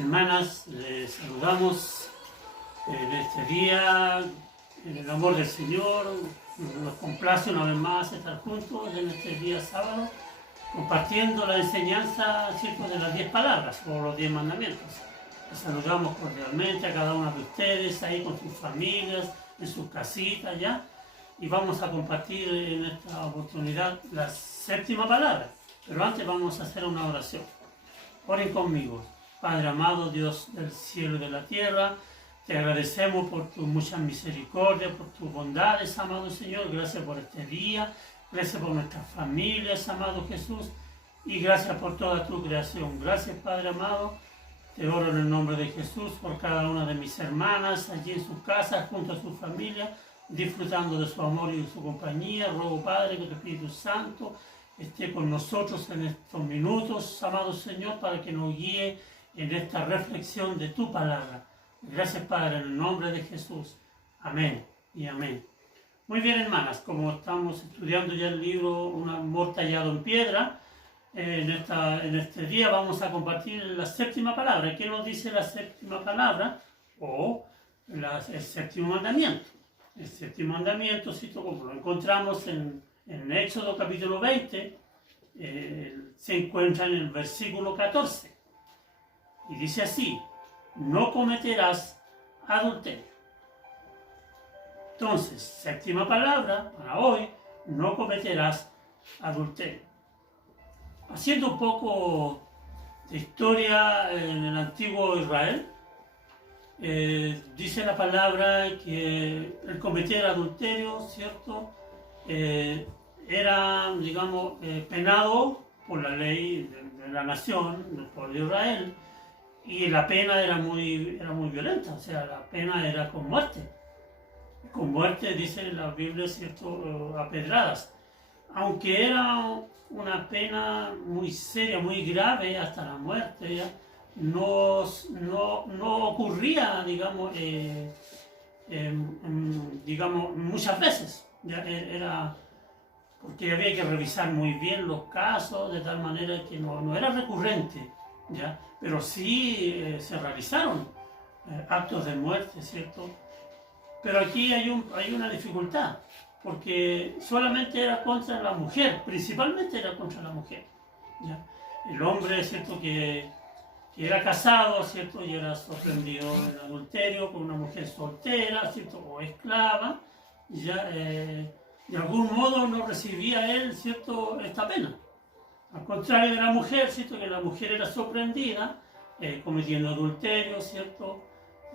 Hermanas, les saludamos en este día, en el amor del Señor. Nos complace una vez más estar juntos en este día sábado, compartiendo la enseñanza, ¿cierto?, de las 10 palabras o los 10 mandamientos. Les saludamos cordialmente a cada uno de ustedes ahí con sus familias, en sus casitas ya. Y vamos a compartir en esta oportunidad la 7ª palabra. Pero antes vamos a hacer una oración. Oren conmigo. Padre amado, Dios del cielo y de la tierra, te agradecemos por tus muchas misericordias, por tus bondades, amado Señor. Gracias por este día, gracias por nuestras familias, amado Jesús, y gracias por toda tu creación. Gracias, Padre amado. Te oro en el nombre de Jesús por cada una de mis hermanas allí en sus casas, junto a su familia, disfrutando de su amor y de su compañía. Ruego, Padre, que tu Espíritu Santo esté con nosotros en estos minutos, amado Señor, para que nos guíe en esta reflexión de tu palabra. Gracias, Padre, en el nombre de Jesús. Amén y amén. Muy bien, hermanas, como estamos estudiando ya el libro Un amor tallado en piedra, en este día vamos a compartir la 7ª palabra. ¿Qué nos dice la 7ª palabra? O el 7º mandamiento. El 7º mandamiento, como lo encontramos en Éxodo capítulo 20, se encuentra en el versículo 14. Y dice así: no cometerás adulterio. Entonces, 7ª palabra para hoy: no cometerás adulterio. Haciendo un poco de historia en el antiguo Israel, dice la palabra que el cometer adulterio, ¿cierto?, era, digamos, penado por la ley de la nación, del pueblo de Israel, y la pena era muy violenta, o sea, la pena era con muerte. Con muerte, dice la Biblia, ¿cierto?, a pedradas. Aunque era una pena muy seria, muy grave, hasta la muerte, ya, no ocurría, digamos, muchas veces. Ya era porque había que revisar muy bien los casos, de tal manera que no era recurrente, ¿ya? Pero sí se realizaron actos de muerte, ¿cierto? Pero aquí hay una dificultad, porque solamente era contra la mujer, principalmente era contra la mujer, ¿ya? El hombre, ¿cierto?, que era casado, ¿cierto?, y era sorprendido en adulterio con una mujer soltera, ¿cierto?, o esclava, ya de algún modo no recibía él, ¿cierto?, esta pena. Al contrario de la mujer, ¿cierto?, que la mujer era sorprendida cometiendo adulterio, ¿cierto?,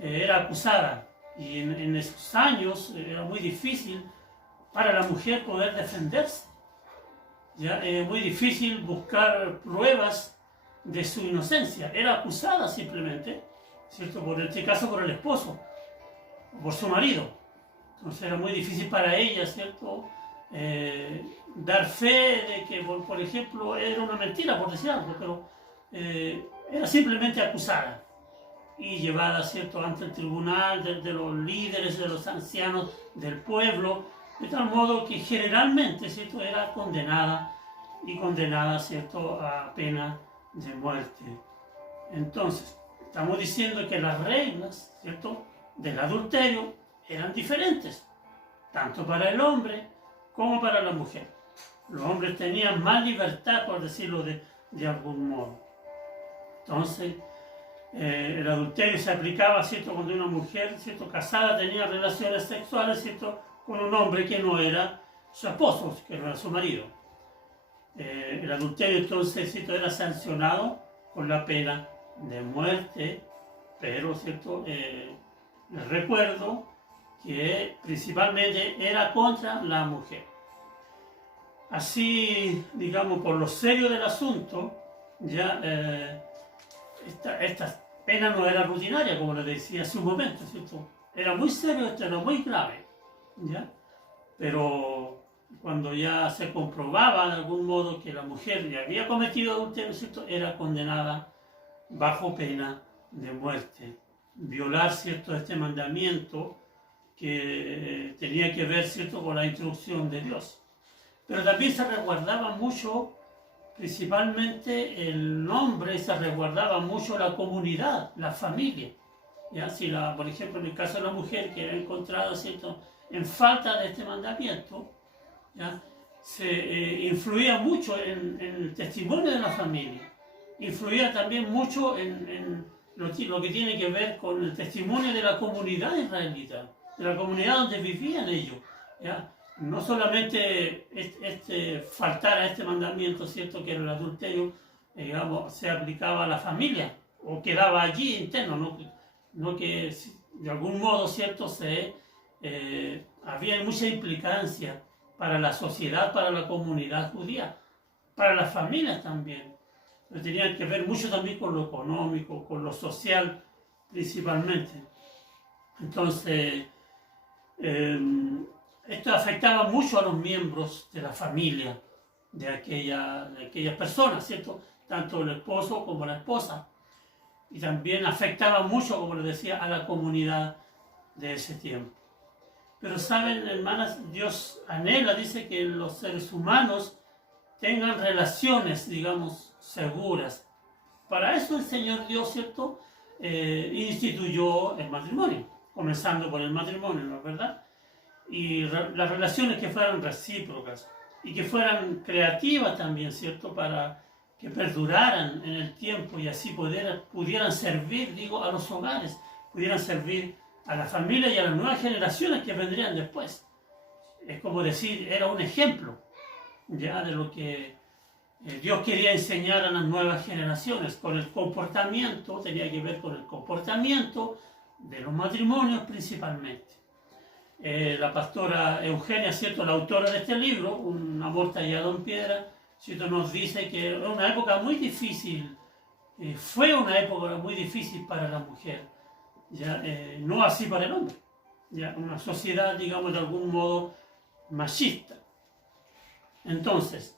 era acusada. Y en esos años era muy difícil para la mujer poder defenderse. ¿Ya? Muy difícil buscar pruebas de su inocencia. Era acusada simplemente, ¿cierto?, por este caso por el esposo o por su marido. Entonces era muy difícil para ella, ¿cierto?, dar fe de que, por ejemplo, era una mentira, por decir algo, pero era simplemente acusada y llevada, ¿cierto?, ante el tribunal de los líderes, de los ancianos del pueblo, de tal modo que generalmente, ¿cierto?, era condenada, ¿cierto?, a pena de muerte. Entonces, estamos diciendo que las reglas, ¿cierto?, del adulterio eran diferentes, tanto para el hombre como para la mujer. Los hombres tenían más libertad, por decirlo de algún modo. Entonces, el adulterio se aplicaba, ¿cierto?, cuando una mujer, ¿cierto?, casada tenía relaciones sexuales, ¿cierto?, con un hombre que no era su esposo, que no era su marido. El adulterio, entonces, ¿cierto?, era sancionado con la pena de muerte, pero, ¿cierto?, les recuerdo que principalmente era contra la mujer. Así, digamos, por lo serio del asunto, ya esta pena no era rutinaria, como les decía hace un momento, ¿cierto? Era muy serio, esto era muy grave, ¿ya? Pero cuando ya se comprobaba de algún modo que la mujer ya había cometido adulterio, ¿cierto?, era condenada bajo pena de muerte. Violar, ¿cierto?, este mandamiento que tenía que ver, ¿cierto?, con la instrucción de Dios. Pero también se resguardaba mucho principalmente el hombre se resguardaba mucho la comunidad, la familia. ¿Ya? Si por ejemplo, en el caso de la mujer que era encontrada, ¿cierto?, en falta de este mandamiento, ¿ya?, se influía mucho en el testimonio de la familia, influía también mucho en lo que tiene que ver con el testimonio de la comunidad israelita, de la comunidad donde vivían ellos. ¿Ya? No solamente faltar a este mandamiento, ¿cierto?, que era el adulterio, digamos, se aplicaba a la familia o quedaba allí interno, no que de algún modo, ¿cierto?, había mucha implicancia para la sociedad, para la comunidad judía, para las familias también. Pero tenían que ver mucho también con lo económico, con lo social principalmente. Entonces, esto afectaba mucho a los miembros de la familia de aquellas personas, ¿cierto? Tanto el esposo como la esposa. Y también afectaba mucho, como les decía, a la comunidad de ese tiempo. Pero saben, hermanas, Dios anhela, dice, que los seres humanos tengan relaciones, digamos, seguras. Para eso el Señor Dios, ¿cierto?, instituyó el matrimonio, comenzando por el matrimonio, ¿no es verdad? Y las relaciones que fueran recíprocas y que fueran creativas también, ¿cierto?, para que perduraran en el tiempo y así pudieran servir, digo, a los hogares, pudieran servir a la familia y a las nuevas generaciones que vendrían después. Es como decir, era un ejemplo ya de lo que Dios quería enseñar a las nuevas generaciones. Con el comportamiento, tenía que ver con el comportamiento de los matrimonios principalmente. La pastora Eugenia, ¿cierto?, la autora de este libro, Un amor tallado en piedra, ¿cierto?, nos dice que era una época muy difícil, fue una época muy difícil para la mujer, ¿ya? No así para el hombre, ¿ya? Una sociedad, digamos, de algún modo machista. Entonces,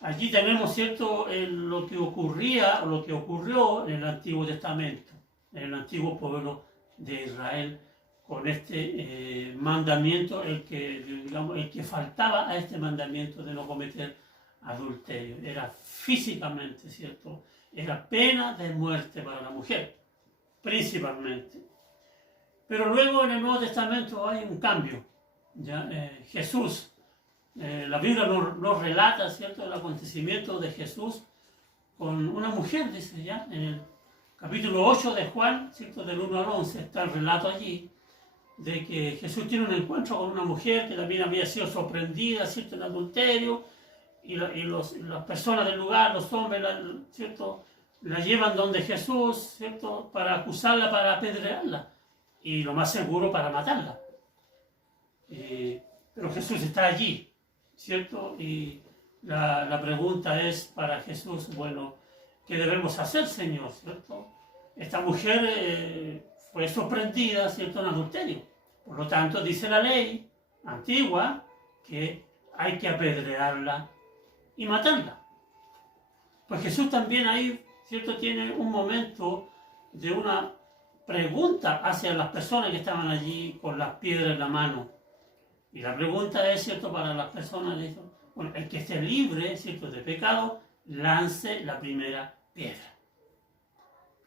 aquí tenemos, ¿cierto?, lo que ocurría o lo que ocurrió en el Antiguo Testamento, en el antiguo pueblo de Israel, con este mandamiento, el que faltaba a este mandamiento de no cometer adulterio. Era físicamente, ¿cierto?, era pena de muerte para la mujer, principalmente. Pero luego en el Nuevo Testamento hay un cambio. ¿Ya? Jesús, la Biblia nos relata, ¿cierto?, el acontecimiento de Jesús con una mujer, dice ya, en el capítulo 8 de Juan, ¿cierto?, del 1 al 11, está el relato allí, de que Jesús tiene un encuentro con una mujer que también había sido sorprendida, ¿cierto?, en adulterio, y las personas del lugar, los hombres, ¿cierto?, la llevan donde Jesús, ¿cierto?, para acusarla, para apedrearla, y lo más seguro para matarla. Pero Jesús está allí, ¿cierto? Y la pregunta es para Jesús, bueno, ¿qué debemos hacer, Señor? ¿Cierto? Esta mujer fue sorprendida, ¿cierto?, en adulterio. Por lo tanto, dice la ley antigua que hay que apedrearla y matarla. Pues Jesús también ahí, ¿cierto?, tiene un momento de una pregunta hacia las personas que estaban allí con las piedras en la mano. Y la pregunta es, ¿cierto?, para las personas, bueno, el que esté libre, ¿cierto?, de pecado, lance la primera piedra.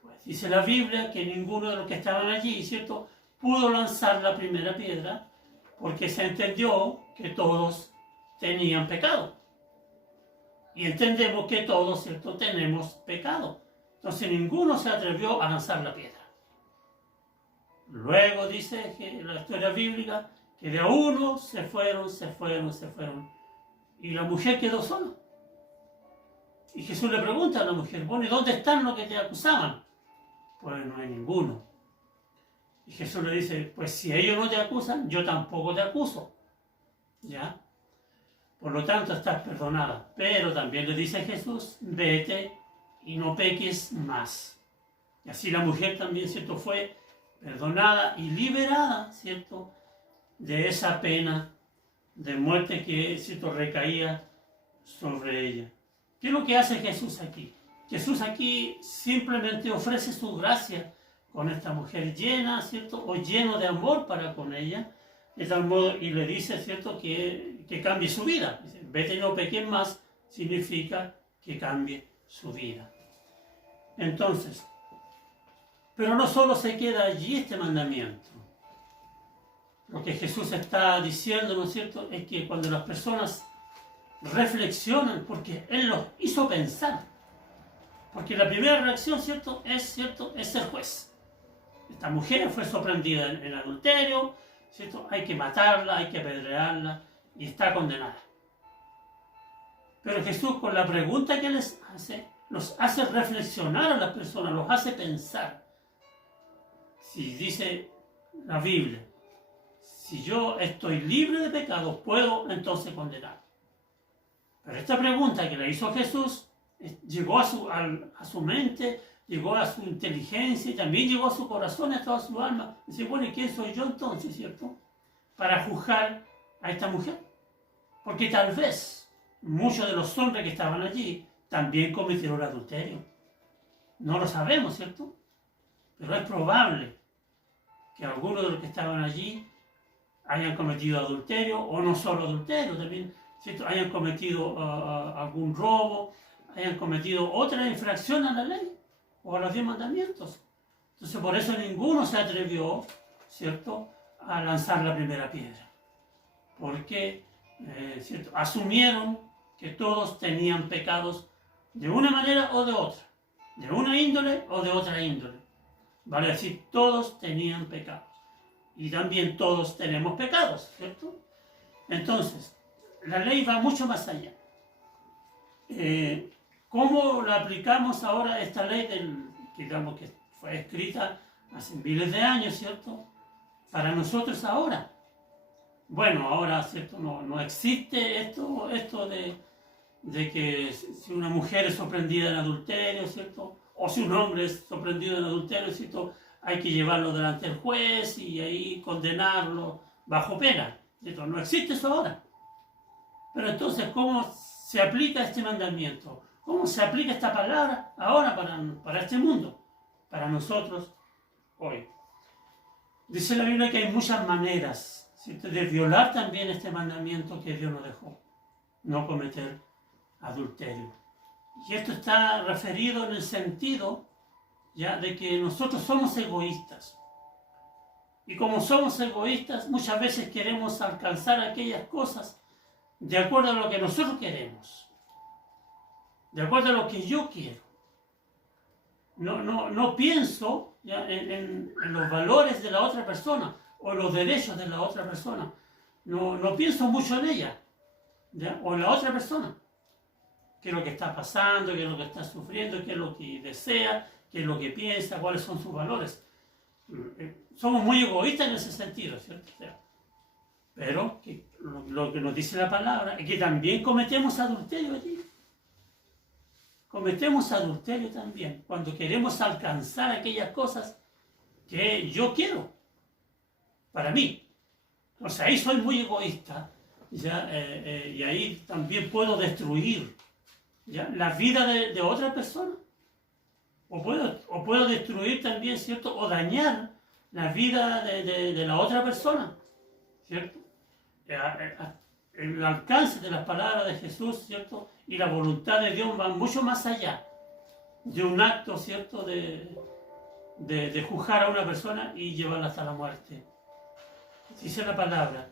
Pues dice la Biblia que ninguno de los que estaban allí, ¿cierto?, pudo lanzar la primera piedra porque se entendió que todos tenían pecado. Y entendemos que todos, ¿cierto?, tenemos pecado. Entonces ninguno se atrevió a lanzar la piedra. Luego dice que la historia bíblica que de a uno se fueron. Y la mujer quedó sola. Y Jesús le pregunta a la mujer, bueno, ¿y dónde están los que te acusaban? Pues no hay ninguno. Y Jesús le dice, pues si ellos no te acusan, yo tampoco te acuso. ¿Ya? Por lo tanto, estás perdonada. Pero también le dice Jesús, vete y no peques más. Y así la mujer también, ¿cierto?, fue perdonada y liberada, ¿cierto?, de esa pena de muerte que, ¿cierto?, recaía sobre ella. ¿Qué es lo que hace Jesús aquí? Jesús aquí simplemente ofrece su gracia con esta mujer llena, ¿cierto?, o lleno de amor para con ella, de tal modo, y le dice, ¿cierto?, que cambie su vida. Dice, vete y no peques más, significa que cambie su vida. Entonces, pero no solo se queda allí este mandamiento. Lo que Jesús está diciendo, ¿no es cierto?, es que cuando las personas reflexionan, porque Él los hizo pensar, porque la primera reacción, ¿cierto?, es ser juez. Esta mujer fue sorprendida en adulterio, ¿cierto?, hay que matarla, hay que apedrearla, y está condenada. Pero Jesús, con la pregunta que les hace, los hace reflexionar a las personas, los hace pensar. Si dice la Biblia, si yo estoy libre de pecados, puedo entonces condenar. Pero esta pregunta que le hizo Jesús llegó a su mente, llegó a su inteligencia y también llegó a su corazón, a toda su alma. Dice, bueno, ¿y quién soy yo entonces, cierto?, para juzgar a esta mujer. Porque tal vez muchos de los hombres que estaban allí también cometieron adulterio. No lo sabemos, ¿cierto? Pero es probable que algunos de los que estaban allí hayan cometido adulterio, o no solo adulterio, también, ¿cierto?, hayan cometido algún robo, hayan cometido otra infracción a la ley o a los 10 mandamientos. Entonces, por eso ninguno se atrevió, ¿cierto?, a lanzar la primera piedra. Porque, ¿cierto?, asumieron que todos tenían pecados de una manera o de otra, de una índole o de otra índole. Vale decir, todos tenían pecados. Y también todos tenemos pecados, ¿cierto? Entonces, la ley va mucho más allá. ¿Cómo la aplicamos ahora esta ley digamos que fue escrita hace miles de años, ¿cierto?, para nosotros ahora? Bueno, ahora, ¿cierto?, no existe esto de que si una mujer es sorprendida en adulterio, ¿cierto?, o si un hombre es sorprendido en adulterio, ¿cierto?, hay que llevarlo delante del juez y ahí condenarlo bajo pena, ¿cierto? No existe eso ahora. Pero entonces, ¿cómo se aplica este mandamiento? ¿Cómo se aplica esta palabra ahora para este mundo? Para nosotros hoy. Dice la Biblia que hay muchas maneras, ¿cierto?, de violar también este mandamiento que Dios nos dejó. No cometer adulterio. Y esto está referido en el sentido ya de que nosotros somos egoístas. Y como somos egoístas, muchas veces queremos alcanzar aquellas cosas de acuerdo a lo que nosotros queremos, de acuerdo a lo que yo quiero. No pienso ya en los valores de la otra persona o los derechos de la otra persona. No pienso mucho en ella, ¿ya?, o en la otra persona. Qué es lo que está pasando, qué es lo que está sufriendo, qué es lo que desea, qué es lo que piensa, cuáles son sus valores. Somos muy egoístas en ese sentido, ¿cierto? Pero lo que nos dice la palabra es que también cometemos adulterio allí. Cometemos adulterio también cuando queremos alcanzar aquellas cosas que yo quiero para mí. O sea, ahí soy muy egoísta, ¿ya? Y ahí también puedo destruir, ¿ya?, la vida de otra persona. O puedo destruir también, ¿cierto?, o dañar la vida de la otra persona, ¿cierto? El alcance de las palabras de Jesús, ¿cierto?, y la voluntad de Dios van mucho más allá de un acto, ¿cierto?, de juzgar a una persona y llevarla hasta la muerte. Dice la palabra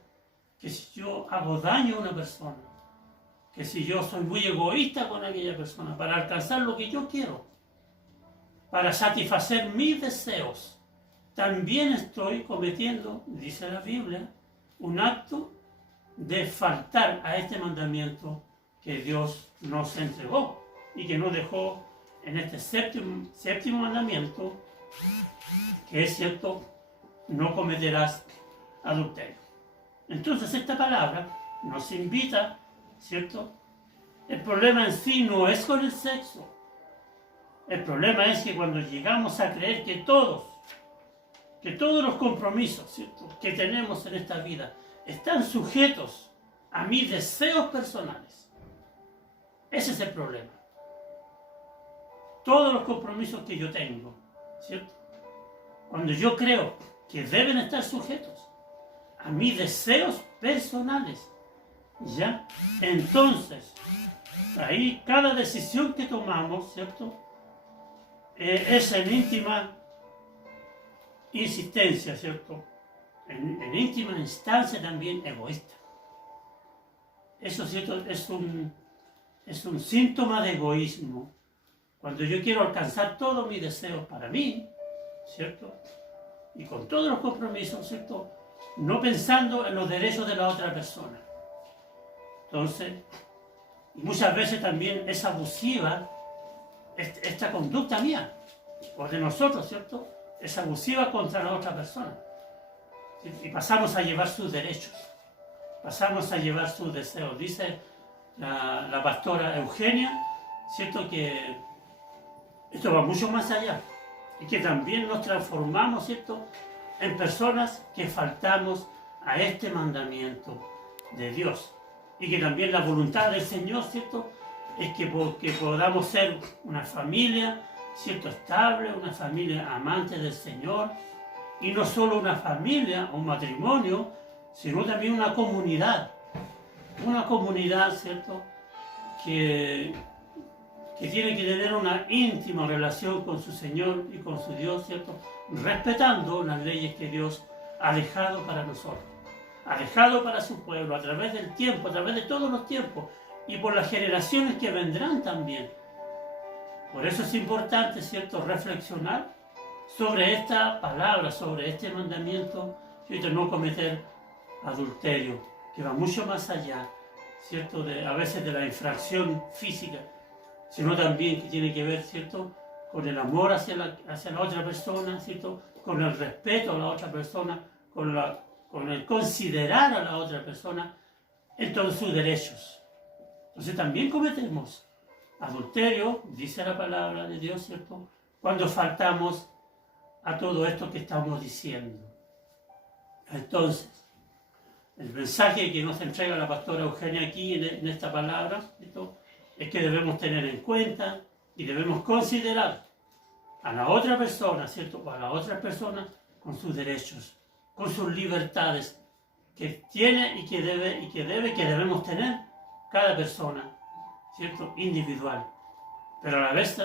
que si yo hago daño a una persona, que si yo soy muy egoísta con aquella persona para alcanzar lo que yo quiero, para satisfacer mis deseos, también estoy cometiendo, dice la Biblia, un acto de faltar a este mandamiento que Dios nos entregó y que nos dejó en este séptimo mandamiento, que es cierto, no cometerás adulterio. Entonces esta palabra nos invita, ¿cierto? El problema en sí no es con el sexo. El problema es que cuando llegamos a creer que todos los compromisos, ¿cierto?, que tenemos en esta vida están sujetos a mis deseos personales. Ese es el problema. Todos los compromisos que yo tengo, ¿cierto?, cuando yo creo que deben estar sujetos a mis deseos personales, ¿ya?, entonces ahí cada decisión que tomamos, ¿cierto? Es en íntima insistencia, ¿cierto? En íntima instancia también egoísta. Eso, ¿cierto? Es un síntoma de egoísmo. Cuando yo quiero alcanzar todos mis deseos para mí, ¿cierto? Y con todos los compromisos, ¿cierto? No pensando en los derechos de la otra persona. Entonces, muchas veces también es abusiva esta conducta mía, o de nosotros, ¿cierto? Es abusiva contra la otra persona. Y pasamos a llevar sus derechos, pasamos a llevar sus deseos. Dice la pastora Eugenia, ¿cierto? Que esto va mucho más allá y que también nos transformamos, ¿cierto?, en personas que faltamos a este mandamiento de Dios. Y que también la voluntad del Señor, ¿cierto?, es que podamos ser una familia, ¿cierto?, estable, una familia amante del Señor, y no solo una familia o un matrimonio, sino también una comunidad, ¿cierto?, que tiene que tener una íntima relación con su Señor y con su Dios, ¿cierto?, respetando las leyes que Dios ha dejado para nosotros, ha dejado para su pueblo a través del tiempo, a través de todos los tiempos y por las generaciones que vendrán también. Por eso es importante, ¿cierto?, reflexionar sobre esta palabra, sobre este mandamiento, ¿cierto?, no cometer adulterio, que va mucho más allá, ¿cierto?, a veces de la infracción física, sino también que tiene que ver, ¿cierto?, con el amor hacia la otra persona, ¿cierto?, con el respeto a la otra persona, con el considerar a la otra persona en todos sus derechos. Entonces también cometemos adulterio, dice la palabra de Dios, ¿cierto?, cuando faltamos a todo esto que estamos diciendo. Entonces, el mensaje que nos entrega la pastora Eugenia aquí en esta palabra, ¿cierto?, es que debemos tener en cuenta y debemos considerar a la otra persona, ¿cierto?, a la otra persona con sus derechos, con sus libertades que tiene y que debemos tener cada persona, ¿cierto?, individual, pero a la vez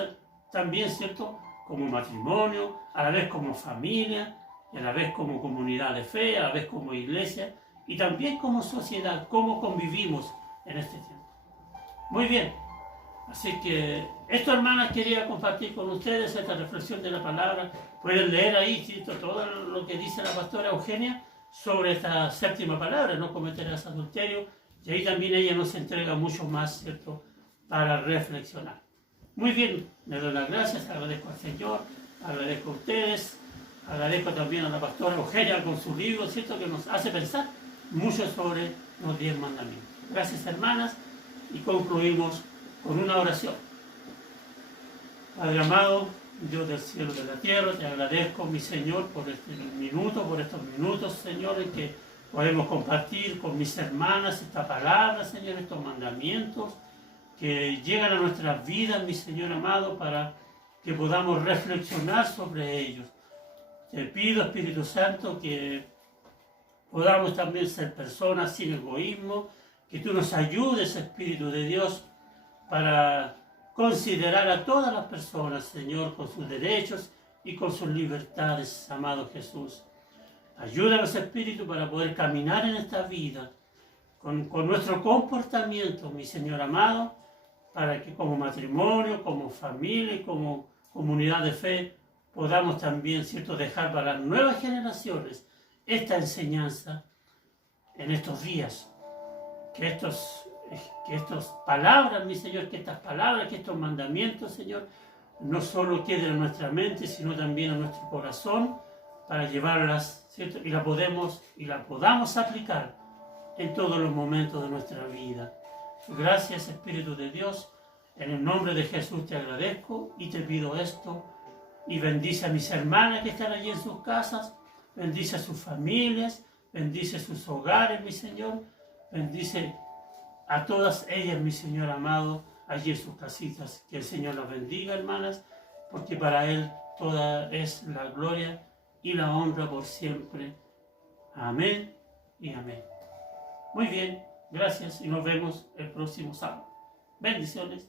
también, ¿cierto?, como matrimonio, a la vez como familia, y a la vez como comunidad de fe, a la vez como iglesia y también como sociedad, cómo convivimos en este tiempo. Muy bien. Así que esto, hermanas, quería compartir con ustedes esta reflexión de la palabra. Pueden leer ahí, ¿cierto?, todo lo que dice la pastora Eugenia sobre esta séptima palabra, no cometerás adulterio, y ahí también ella nos entrega mucho más, ¿cierto?, para reflexionar. Muy bien, le doy las gracias, agradezco al Señor, agradezco a ustedes, agradezco también a la pastora Eugenia con su libro, ¿cierto?, que nos hace pensar mucho sobre los 10 mandamientos. Gracias, hermanas, y concluimos con una oración. Padre amado, Dios del cielo y de la tierra, te agradezco, mi Señor, por estos minutos, Señor, en que podemos compartir con mis hermanas esta palabra, Señor, estos mandamientos que llegan a nuestras vidas, mi Señor amado, para que podamos reflexionar sobre ellos. Te pido, Espíritu Santo, que podamos también ser personas sin egoísmo, que tú nos ayudes, Espíritu de Dios, para considerar a todas las personas, Señor, con sus derechos y con sus libertades, amado Jesús. Ayúdanos, Espíritu, para poder caminar en esta vida con nuestro comportamiento, mi Señor amado, para que como matrimonio, como familia y como comunidad de fe podamos también, ¿cierto?, dejar para las nuevas generaciones esta enseñanza en estos días. Que estas palabras, mi Señor, que estos mandamientos, Señor, no solo queden en nuestra mente, sino también en nuestro corazón, para llevarlas, ¿cierto?, y la podamos aplicar en todos los momentos de nuestra vida. Gracias, Espíritu de Dios, en el nombre de Jesús te agradezco y te pido esto, y bendice a mis hermanas que están allí en sus casas, bendice a sus familias, bendice sus hogares, mi Señor, bendice a todas ellas, mi Señor amado, allí en sus casitas. Que el Señor las bendiga, hermanas, porque para Él toda es la gloria y la honra por siempre. Amén y amén. Muy bien, gracias y nos vemos el próximo sábado. Bendiciones.